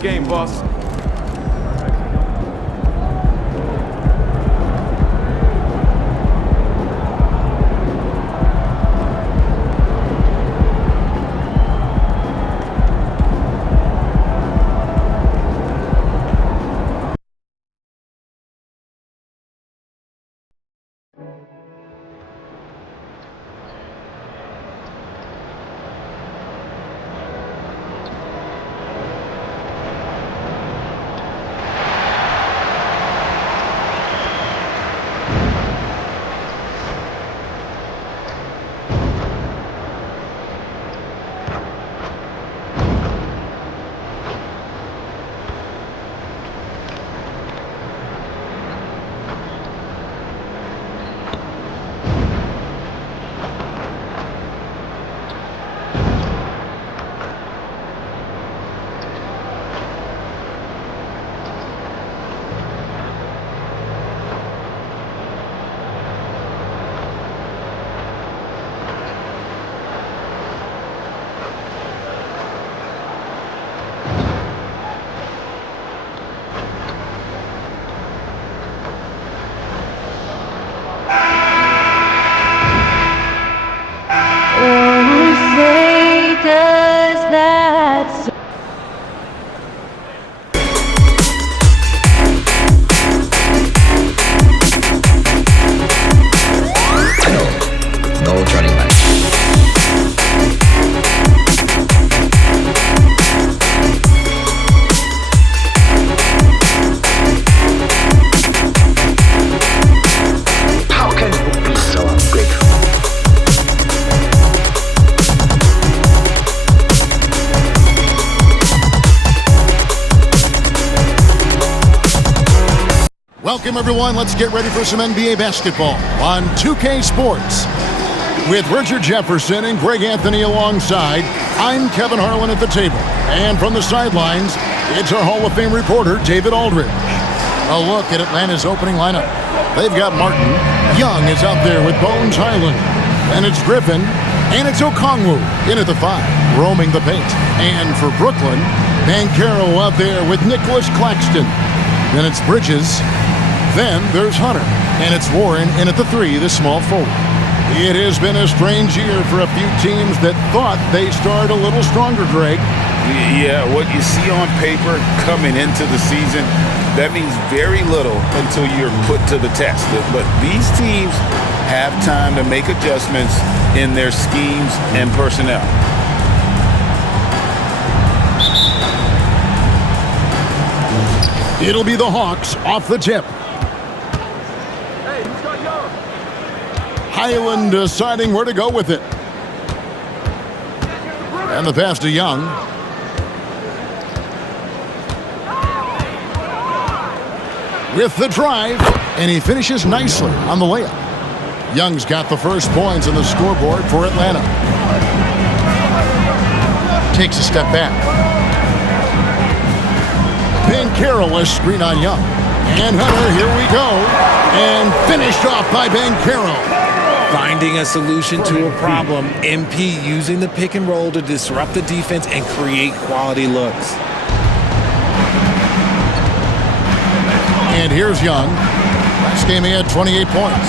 Good game, boss. Welcome, everyone. Let's get ready for some NBA basketball on 2K Sports. With Richard Jefferson and Greg Anthony alongside, I'm Kevin Harlan at the table. And from the sidelines, it's our Hall of Fame reporter, David Aldridge. A look at Atlanta's opening lineup. They've got Martin. Young is out there with Bones Highland. And it's Griffin. And it's Okongwu in at the 5, roaming the paint. And for Brooklyn, Banchero out there with Nicholas Claxton. Then it's Bridges. Then there's Hunter. And it's Warren in at the 3, the small forward. It has been a strange year for a few teams that thought they started a little stronger, Greg. Yeah, what you see on paper coming into the season, that means very little until you're put to the test. But these teams have time to make adjustments in their schemes and personnel. It'll be the Hawks off the tip. Highland deciding where to go with it. And the pass to Young. With the drive, and he finishes nicely on the layup. Young's got the first points on the scoreboard for Atlanta. Takes a step back. Banchero, a screen on Young. And Hunter, here we go. And finished off by Banchero. Finding a solution to a problem. MP using the pick and roll to disrupt the defense and create quality looks. And here's Young. Last game he had 28 points.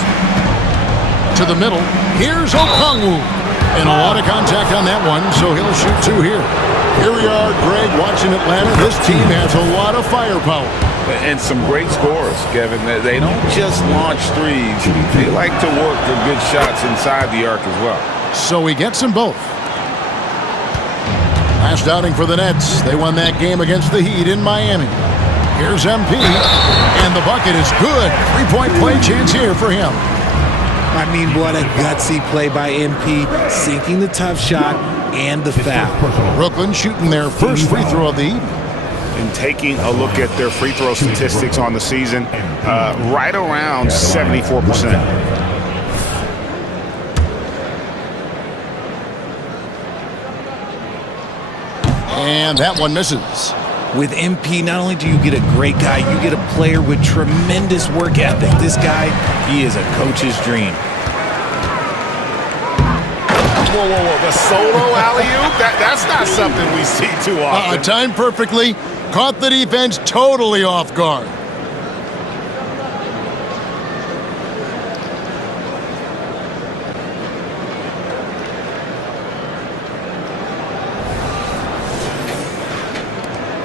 To the middle. Here's Okongwu. And a lot of contact on that one, so he'll shoot 2 here. Here we are, Greg, watching Atlanta. This team has a lot of firepower. And some great scores, Kevin. They don't just launch threes. They like to work for good shots inside the arc as well. So he gets them both. Last outing for the Nets. They won that game against the Heat in Miami. Here's MP, and the bucket is good. 3-point play chance here for him. I mean, what a gutsy play by MP, sinking the tough shot and the foul. Brooklyn shooting their first free throw of the evening. And taking a look at their free throw statistics on the season, right around 74%. And that one misses. With MP, not only do you get a great guy, you get a player with tremendous work ethic. This guy, he is a coach's dream. Whoa, the solo alley-oop? That's not something we see too often. Timed perfectly. Caught the defense totally off guard.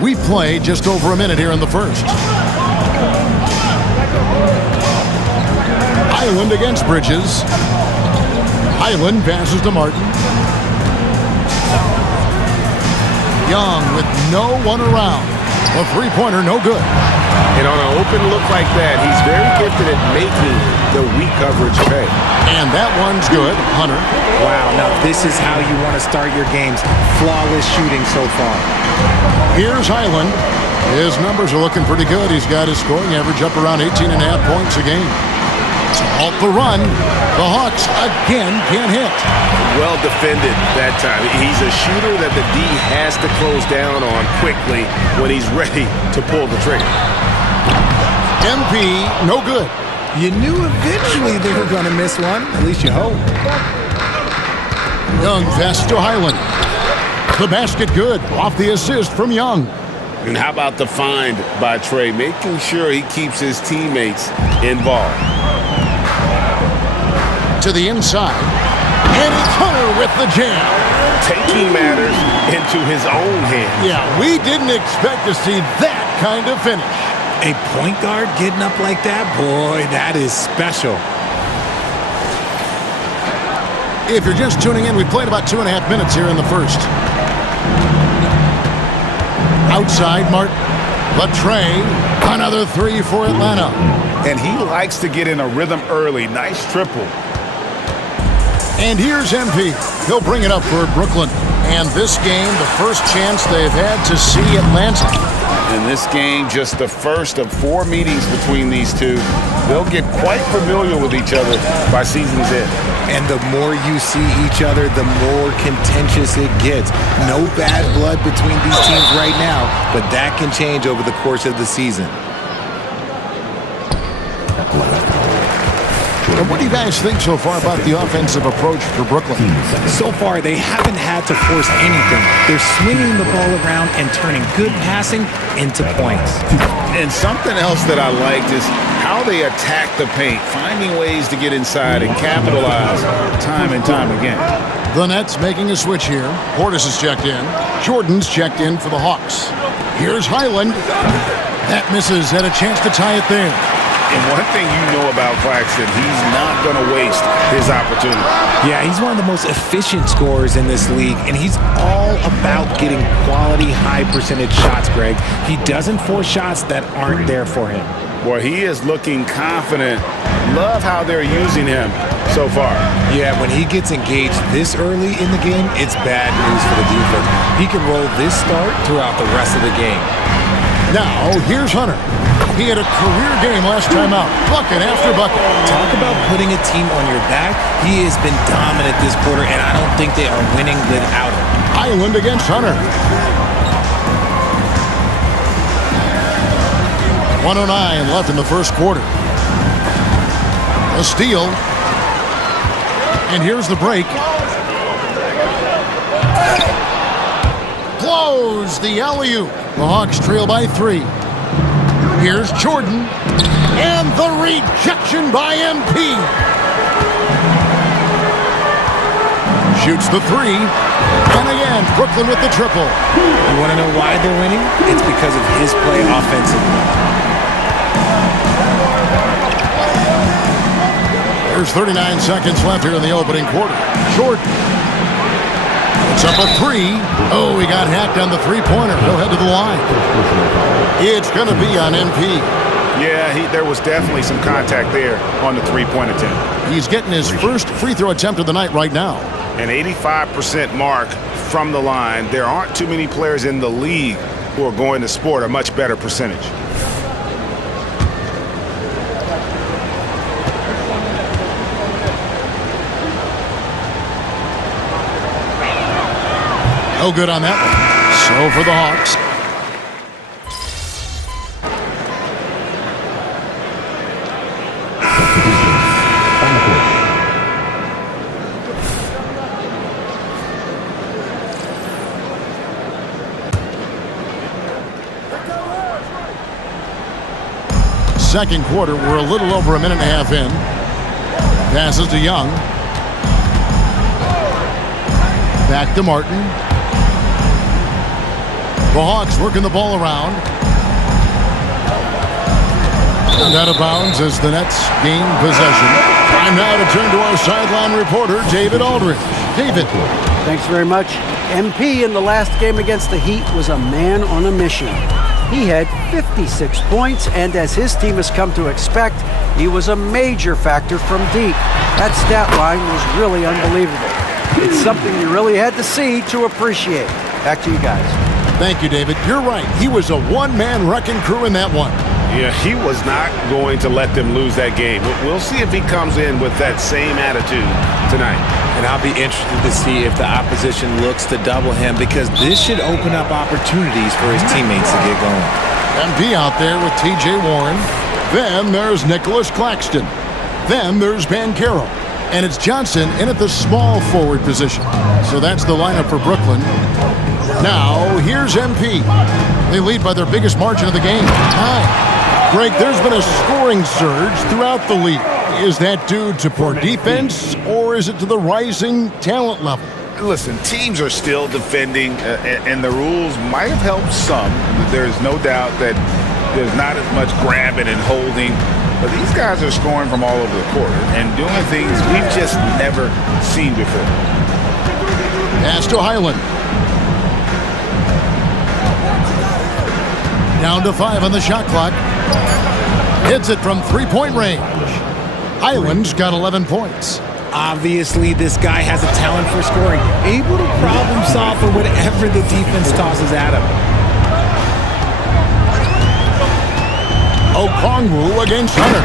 We've played just over a minute here in the first. Highland against Bridges. Highland passes to Martin. Young with no one around. A three-pointer, no good. And on an open look like that, he's very gifted at making the weak coverage pay. And that one's good. Hunter. Wow, now this is how you want to start your games. Flawless shooting so far. Here's Highland. His numbers are looking pretty good. He's got his scoring average up around 18.5 points a game. To halt the run, the Hawks again can't hit. Well defended that time. He's a shooter that the D has to close down on quickly when he's ready to pull the trigger. MP, no good. You knew eventually they were going to miss one. At least you hope. Young passes to Highland. The basket good. Off the assist from Young. And how about the find by Trey, making sure he keeps his teammates involved. To the inside. And it's Hunter with the jam. Taking matters into his own hands. Yeah, we didn't expect to see that kind of finish. A point guard getting up like that? Boy, that is special. If you're just tuning in, we played about 2.5 minutes here in the first. Outside, Martin. Latrey. Another three for Atlanta. And he likes to get in a rhythm early. Nice triple. And here's MP. He'll bring it up for Brooklyn. And this game, the first chance they've had to see Atlanta. In this game, just the first of 4 meetings between these two. They'll get quite familiar with each other by season's end. And the more you see each other, the more contentious it gets. No bad blood between these teams right now, but that can change over the course of the season. And what do you guys think so far about the offensive approach for Brooklyn? So far, they haven't had to force anything. They're swinging the ball around and turning good passing into points. And something else that I liked is how they attack the paint, finding ways to get inside and capitalize time and time again. The Nets making a switch here. Portis is checked in. Jordan's checked in for the Hawks. Here's Highland. That misses, had a chance to tie it there. And one thing you know about Claxton, he's not going to waste his opportunity. Yeah, he's one of the most efficient scorers in this league, and he's all about getting quality, high-percentage shots, Greg. He doesn't force shots that aren't there for him. Well, he is looking confident. Love how they're using him so far. Yeah, when he gets engaged this early in the game, it's bad news for the defense. He can roll this start throughout the rest of the game. Now, here's Hunter. He had a career game last time out. Bucket after bucket. Talk about putting a team on your back. He has been dominant this quarter, and I don't think they are winning without him. Highland against Hunter. 1:09 left in the first quarter. A steal. And here's the break. Close the alley-oop. The Hawks trail by 3. Here's Jordan. And the rejection by MP. Shoots the 3. And again, Brooklyn with the triple. You want to know why they're winning? It's because of his play offensively. There's 39 seconds left here in the opening quarter. Jordan. It's up a 3. Oh, he got hacked on the three-pointer. He'll head to the line. It's going to be on MP. Yeah, there was definitely some contact there on the three-point attempt. He's getting his first free throw attempt of the night right now. An 85% mark from the line. There aren't too many players in the league who are going to sport a much better percentage. No good on that one. So for the Hawks. second quarter. We're a little over a minute and a half in. Passes to Young. Back to Martin. The Hawks working the ball around. And out of bounds as the Nets gain possession. Time now to turn to our sideline reporter, David Aldridge. David. Thanks very much. MP in the last game against the Heat was a man on a mission. He had 56 points, and as his team has come to expect, he was a major factor from deep. That stat line was really unbelievable. It's something you really had to see to appreciate. Back to you guys. Thank you, David. You're right. He was a one-man wrecking crew in that one. Yeah, he was not going to let them lose that game. We'll see if he comes in with that same attitude tonight. And I'll be interested to see if the opposition looks to double him, because this should open up opportunities for his teammates to get going. MP out there with T.J. Warren. Then there's Nicholas Claxton. Then there's Banchero. And it's Johnson in at the small forward position. So that's the lineup for Brooklyn. Now, here's MP. They lead by their biggest margin of the game, 9. Greg, there's been a scoring surge throughout the league. Is that due to poor defense, or is it to the rising talent level? Listen, teams are still defending, and the rules might have helped some. There's no doubt that there's not as much grabbing and holding. But these guys are scoring from all over the court and doing things we've just never seen before. Pass to Highland. Down to 5 on the shot clock. Hits it from three-point range. Highland's got 11 points. Obviously, this guy has a talent for scoring, able to problem solve for whatever the defense tosses at him. Okongwu against Hunter.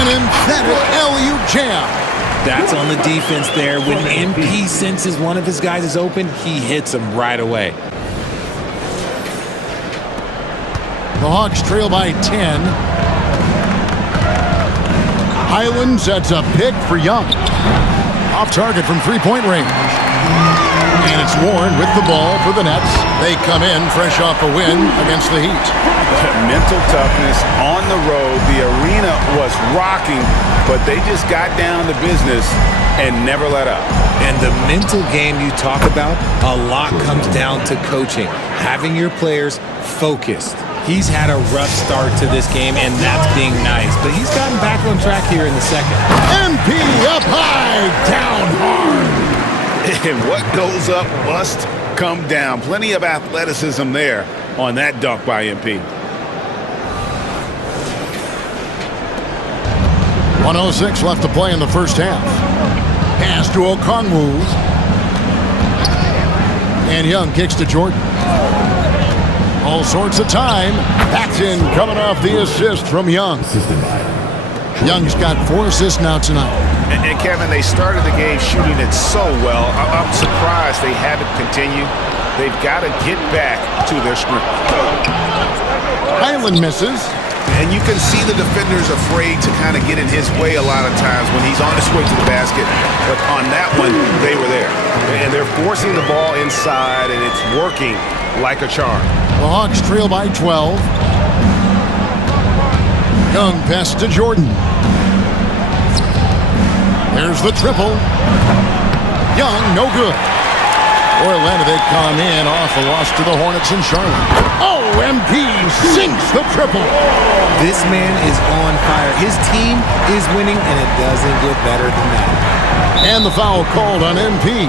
An emphatic LU jam. That's on the defense there. When MP senses one of his guys is open, he hits him right away. The Hawks trail by 10. Highland sets a pick for Young. Off target from three-point range. And it's Warren with the ball for the Nets. They come in fresh off a win against the Heat. Mental toughness on the road. The arena was rocking, but they just got down to business and never let up. And the mental game you talk about, a lot comes down to coaching, having your players focused. He's had a rough start to this game, and that's being nice, but he's gotten back on track here in the second. MP up high, down hard. And what goes up must come down. Plenty of athleticism there on that dunk by MP. 1:06 left to play in the first half. Pass to Okongwu. And Young kicks to Jordan. All sorts of time. Paxton coming off the assist from Young. Young's got 4 assists now tonight. And Kevin, they started the game shooting it so well. I'm surprised they haven't continued. They've got to get back to their script. Highland misses. And you can see the defenders afraid to kind of get in his way a lot of times when he's on his way to the basket. But on that one, they were there. And they're forcing the ball inside, and it's working like a charm. The Hawks trail by 12. Young pass to Jordan. There's the triple. Young, no good. Orlando, they come in off a loss to the Hornets in Charlotte. Oh, MP sinks the triple. This man is on fire. His team is winning, and it doesn't get better than that. And the foul called on MP.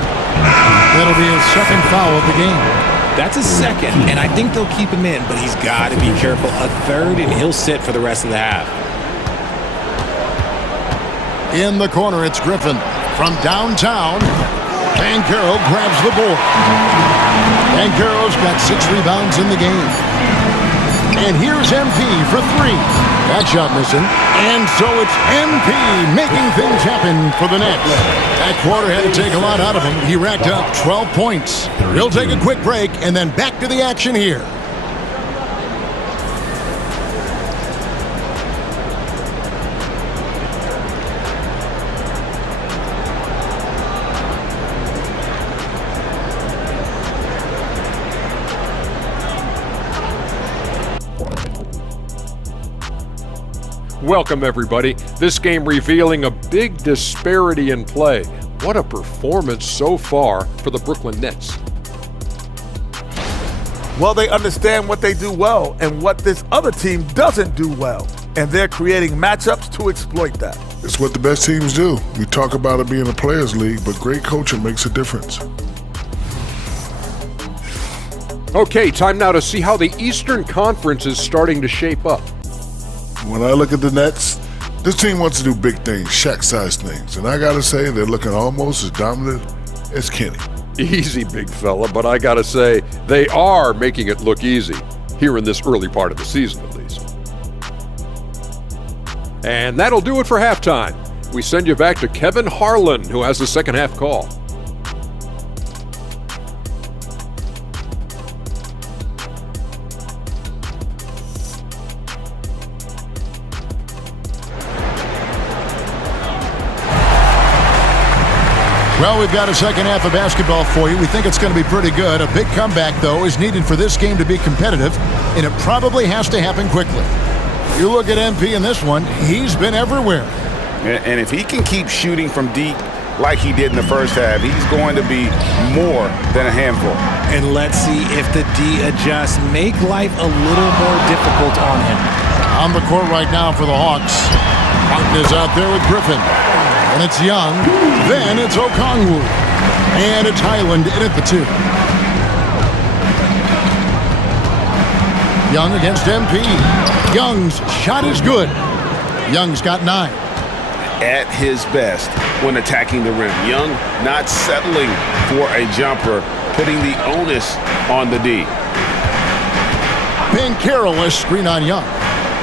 That'll be his second foul of the game. That's a second, and I think they'll keep him in, but he's got to be careful. A third, and he'll sit for the rest of the half. In the corner, it's Griffin. From downtown, Banchero grabs the board. Banchero's got 6 rebounds in the game. And here's MP for 3. That shot missing. And so it's MP making things happen for the Nets. That quarter had to take a lot out of him. He racked up 12 points. We'll take a quick break and then back to the action here. welcome everybody. This game revealing a big disparity in play. What a performance so far for the Brooklyn Nets. Well, they understand what they do well and what this other team doesn't do well, and they're creating matchups to exploit that. It's what the best teams do. We talk about it being a players' league, but great coaching makes a difference. Okay, time now to see how the Eastern Conference is starting to shape up. When I look at the Nets, this team wants to do big things, Shaq-sized things, and I gotta say they're looking almost as dominant as Kenny. Easy, big fella, but I gotta say, they are making it look easy, here in this early part of the season at least. And that'll do it for halftime. We send you back to Kevin Harlan, who has the second half call. Well, we've got a second half of basketball for you. We think it's going to be pretty good. A big comeback, though, is needed for this game to be competitive, and it probably has to happen quickly. You look at MP in this one, he's been everywhere. And if he can keep shooting from deep like he did in the first half, he's going to be more than a handful. And let's see if the D adjusts, make life a little more difficult on him. On the court right now for the Hawks. Martin is out there with Griffin. And it's Young. Then it's Okongwu. And it's Highland in at the 2. Young against MP. Young's shot is good. Young's got 9. At his best when attacking the rim. Young not settling for a jumper, putting the onus on the D. Banchero is screen on Young.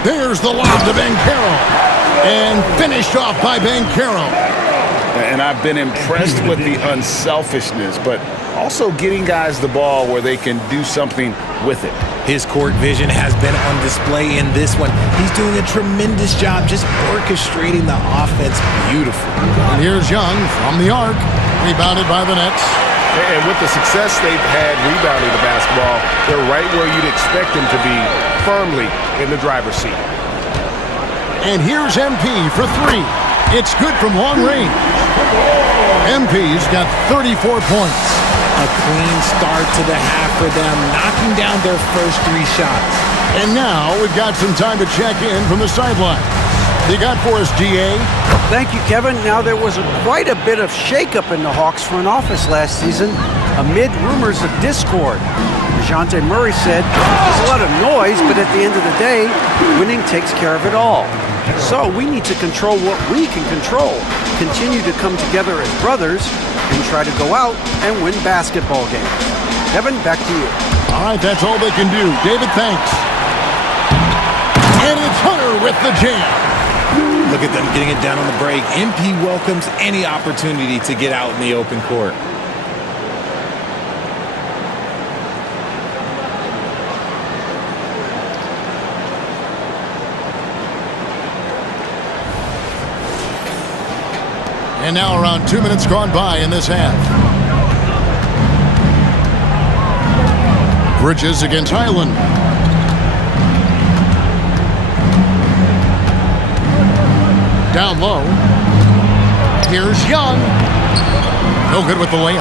There's the lob to Banchero. And finished off by Banchero. And I've been impressed with the unselfishness, but also getting guys the ball where they can do something with it. His court vision has been on display in this one. He's doing a tremendous job just orchestrating the offense beautifully. And here's Young from the arc, rebounded by the Nets. And with the success they've had rebounding the basketball, they're right where you'd expect them to be, firmly in the driver's seat. And here's MP for 3. It's good from long range. MP's got 34 points. A clean start to the half for them, knocking down their first 3 shots. And now we've got some time to check in from the sideline. You got for us, GA? Thank you, Kevin. Now, there was quite a bit of shakeup in the Hawks front office last season amid rumors of discord. DeJounte Murray said, there's a lot of noise, but at the end of the day, winning takes care of it all. So we need to control what we can control, continue to come together as brothers, and try to go out and win basketball games. Kevin, back to you. All right, that's all they can do. David, thanks. And it's Hunter with the jam. Look at them getting it down on the break. MP welcomes any opportunity to get out in the open court. And now around 2 minutes gone by in this half. Bridges against Highland. Down low. Here's Young. No good with the layup.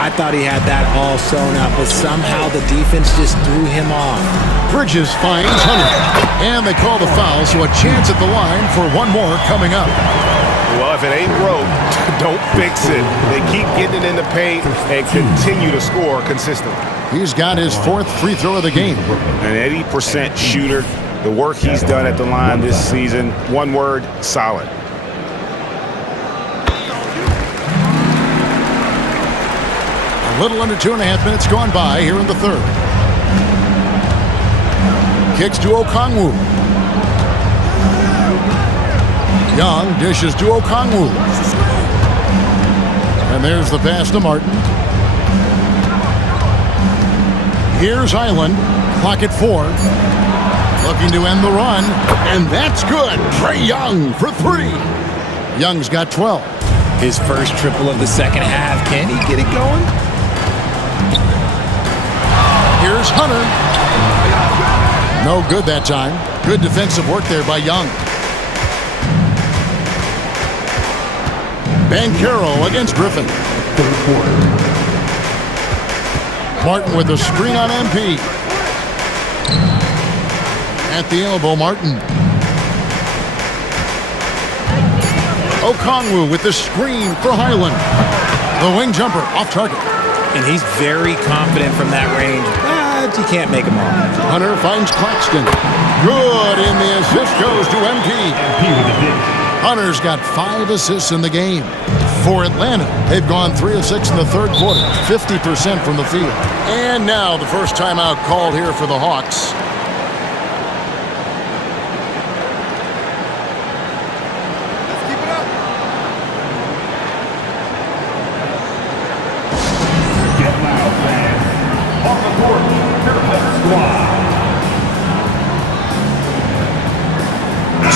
I thought he had that all sewn up, but somehow the defense just threw him off. Bridges finds Hunter. And they call the foul, so a chance at the line for one more coming up. Well, if it ain't broke, don't fix it. They keep getting it in the paint and continue to score consistently. He's got his 4th free throw of the game. An 80% shooter. The work he's done at the line this season, one word, solid. A little under 2.5 minutes gone by here in the 3rd. Kicks to Okongwu. Young dishes to Okongwu. And there's the pass to Martin. Here's Highland. Clock at 4. Looking to end the run. And that's good. Trae Young for 3. Young's got 12. His first triple of the second half. Can he get it going? Here's Hunter. No good that time. Good defensive work there by Young. Banchero against Griffin. Martin with a screen on MP. At the elbow, Martin. Okongwu with the screen for Highland. The wing jumper off target. And he's very confident from that range, but you can't make him all. Hunter finds Claxton. Good, and the assist goes to MP. Hunter's got 5 assists in the game. For Atlanta, they've gone 3 of 6 in the third quarter, 50% from the field. And now the first timeout called here for the Hawks.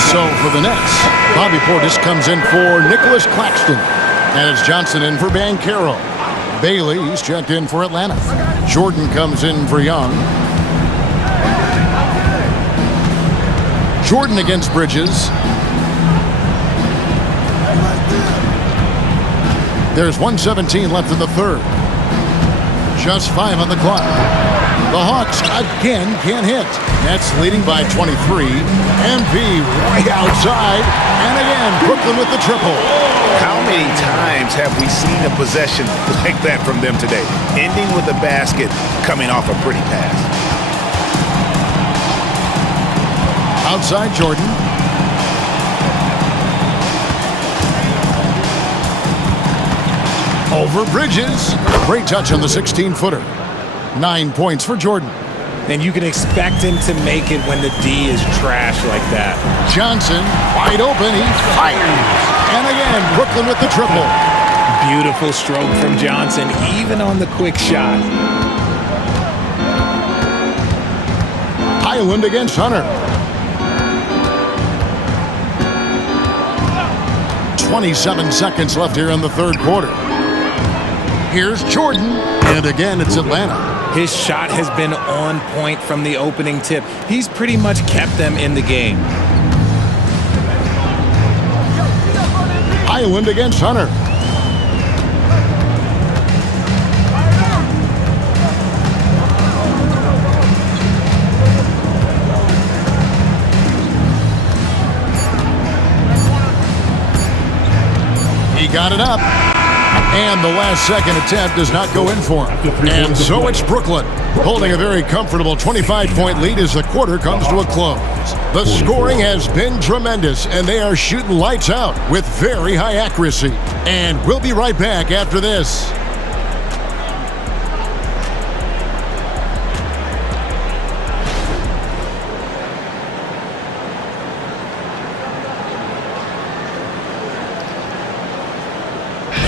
So for the Nets, Bobby Portis comes in for Nicholas Claxton. And it's Johnson in for Banchero. Bailey, he's checked in for Atlanta. Jordan comes in for Young. Jordan against Bridges. There's 1:17 left in the third. Just 5 on the clock. The Hawks again can't hit. Nets leading by 23. MP way outside. And again, Brooklyn with the triple. How many times have we seen a possession like that from them today? Ending with a basket, coming off a pretty pass. Outside Jordan. Over Bridges. Great touch on the 16-footer. 9 points for Jordan. And you can expect him to make it when the D is trash like that. Johnson, wide open, he fires. And again, Brooklyn with the triple. Beautiful stroke from Johnson, even on the quick shot. Highland against Hunter. 27 seconds left here in the third quarter. Here's Jordan, and again it's Atlanta. His shot has been on point from the opening tip. He's pretty much kept them in the game. Highland against Hunter. He got it up. And the last second attempt does not go in for him. And so it's Brooklyn, holding a very comfortable 25-point lead as the quarter comes to a close. The scoring has been tremendous, and they are shooting lights out with very high accuracy. And we'll be right back after this.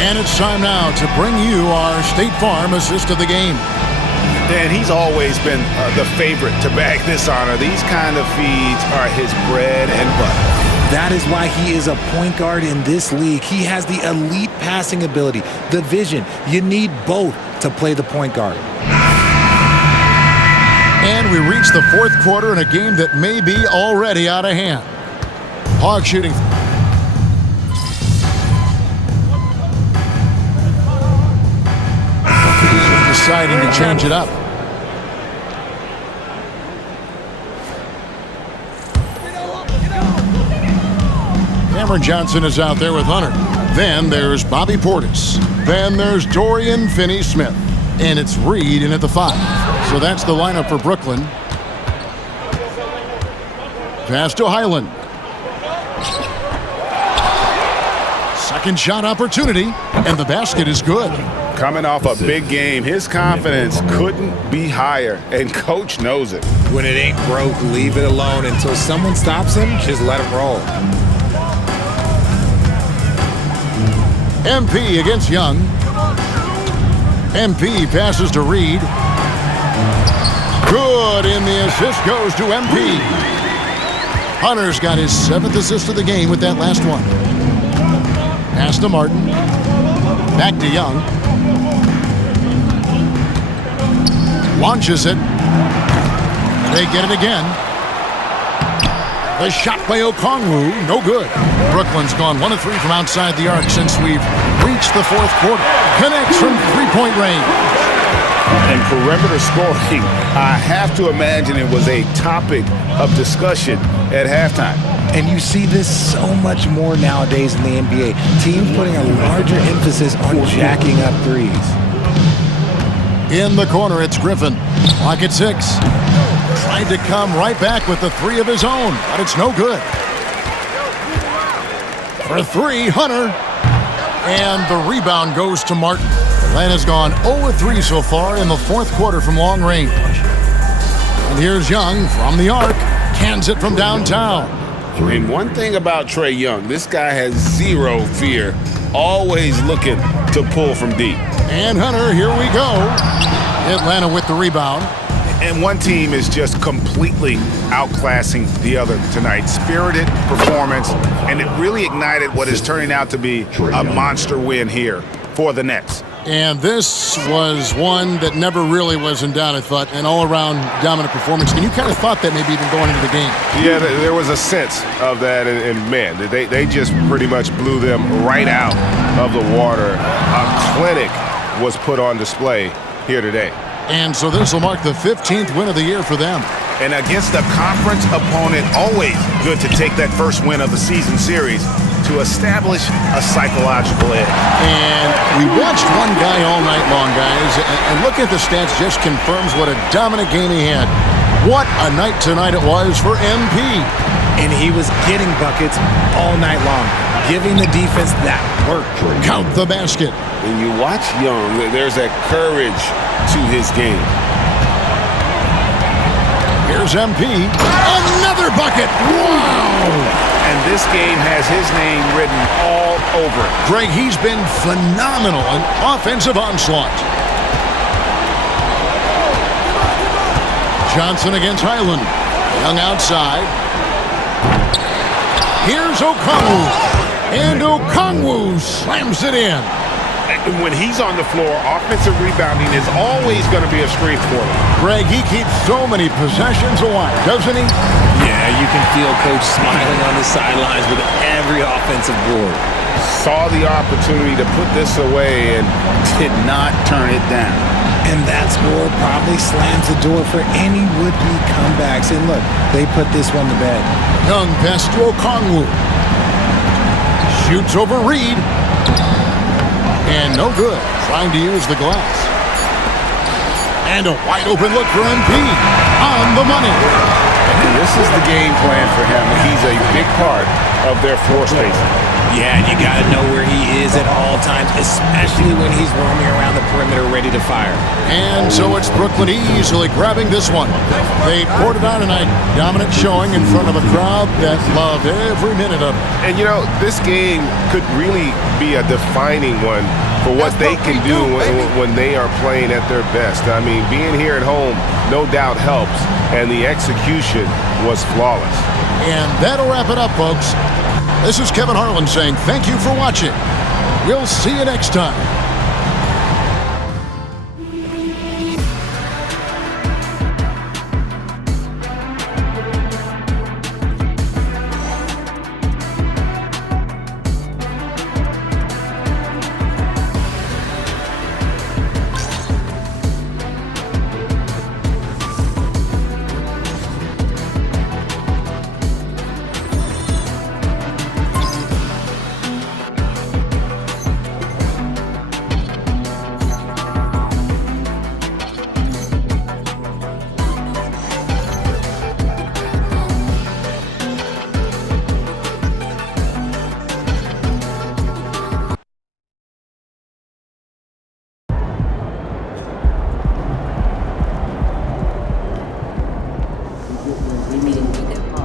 And it's time now to bring you our State Farm assist of the game. And he's always been the favorite to bag this honor. These kind of feeds are his bread and butter. That is why he is a point guard in this league. He has the elite passing ability, the vision. You need both to play the point guard. And we reach the fourth quarter in a game that may be already out of hand. Hog shooting. Deciding to change it up. Cameron Johnson is out there with Hunter. Then there's Bobby Portis. Then there's Dorian Finney-Smith. And it's Reed in at the 5. So that's the lineup for Brooklyn. Pass to Highland. Second shot opportunity, and the basket is good. Coming off a big game, his confidence couldn't be higher, and coach knows it. When it ain't broke, leave it alone. Until someone stops him, just let him roll. MP against Young. MP passes to Reed. Good, and the assist goes to MP. Hunter's got his 7th assist of the game with that last one. Pass to Martin. Back to Young. Launches it. They get it again. The shot by Okongwu, no good. Brooklyn's gone 1 of 3 from outside the arc since we've reached the fourth quarter. Connects from three-point range. And perimeter scoring, I have to imagine it was a topic of discussion at halftime. And you see this so much more nowadays in the NBA. Teams putting a larger emphasis on jacking up threes. In the corner, it's Griffin. Clock at 6. Tried to come right back with the 3 of his own, but it's no good. For 3, Hunter. And the rebound goes to Martin. Atlanta's gone 0-3 so far in the fourth quarter from long range. And here's Young from the arc. Cans it from downtown. And one thing about Trae Young, this guy has zero fear. Always looking to pull from deep. And Hunter, here we go. Atlanta with the rebound. And one team is just completely outclassing the other tonight. Spirited performance, and it really ignited what is turning out to be a monster win here for the Nets. And this was one that never really was in doubt, I thought, an all-around dominant performance. And you kind of thought that maybe even going into the game. Yeah, there was a sense of that, and man, they just pretty much blew them right out of the water. A clinic was put on display here today. And so this will mark the 15th win of the year for them. And against a conference opponent, always good to take that first win of the season series to establish a psychological edge. And we watched one guy all night long, guys, and look at the stats just confirms what a dominant game he had. What a night tonight it was for MP. And he was getting buckets all night long, giving the defense that work. Count the basket. When you watch Young, there's that courage to his game. Here's MP. Another bucket. Wow. And this game has his name written all over it. Greg, he's been phenomenal in offensive onslaught. Johnson against Highland. Young outside. Here's Okongwu. And Okongwu slams it in. When he's on the floor, offensive rebounding is always going to be a strength for him. Greg, he keeps so many possessions alive, doesn't he? Yeah, you can feel Coach smiling on the sidelines with every offensive board. Saw the opportunity to put this away and did not turn it down. And that score probably slams the door for any would-be comebacks. And look, they put this one to bed. Young pass to Okongwu. Shoots over Reed. And no good, trying to use the glass. And a wide open look for MP. On the money. And this is the game plan for him. He's a big part of their floor spacing. Yeah, and you got to know where he is at all times, especially when he's roaming around the perimeter ready to fire. And so it's Brooklyn easily grabbing this one. They poured it out tonight. Dominant showing in front of a crowd that loved every minute of it. And you know, this game could really be a defining one for what they can do when they are playing at their best. I mean, being here at home no doubt helps, and the execution was flawless. And that'll wrap it up, folks. This is Kevin Harlan saying thank you for watching. We'll see you next time.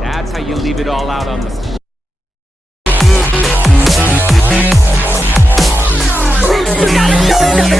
That's how you leave it all out on the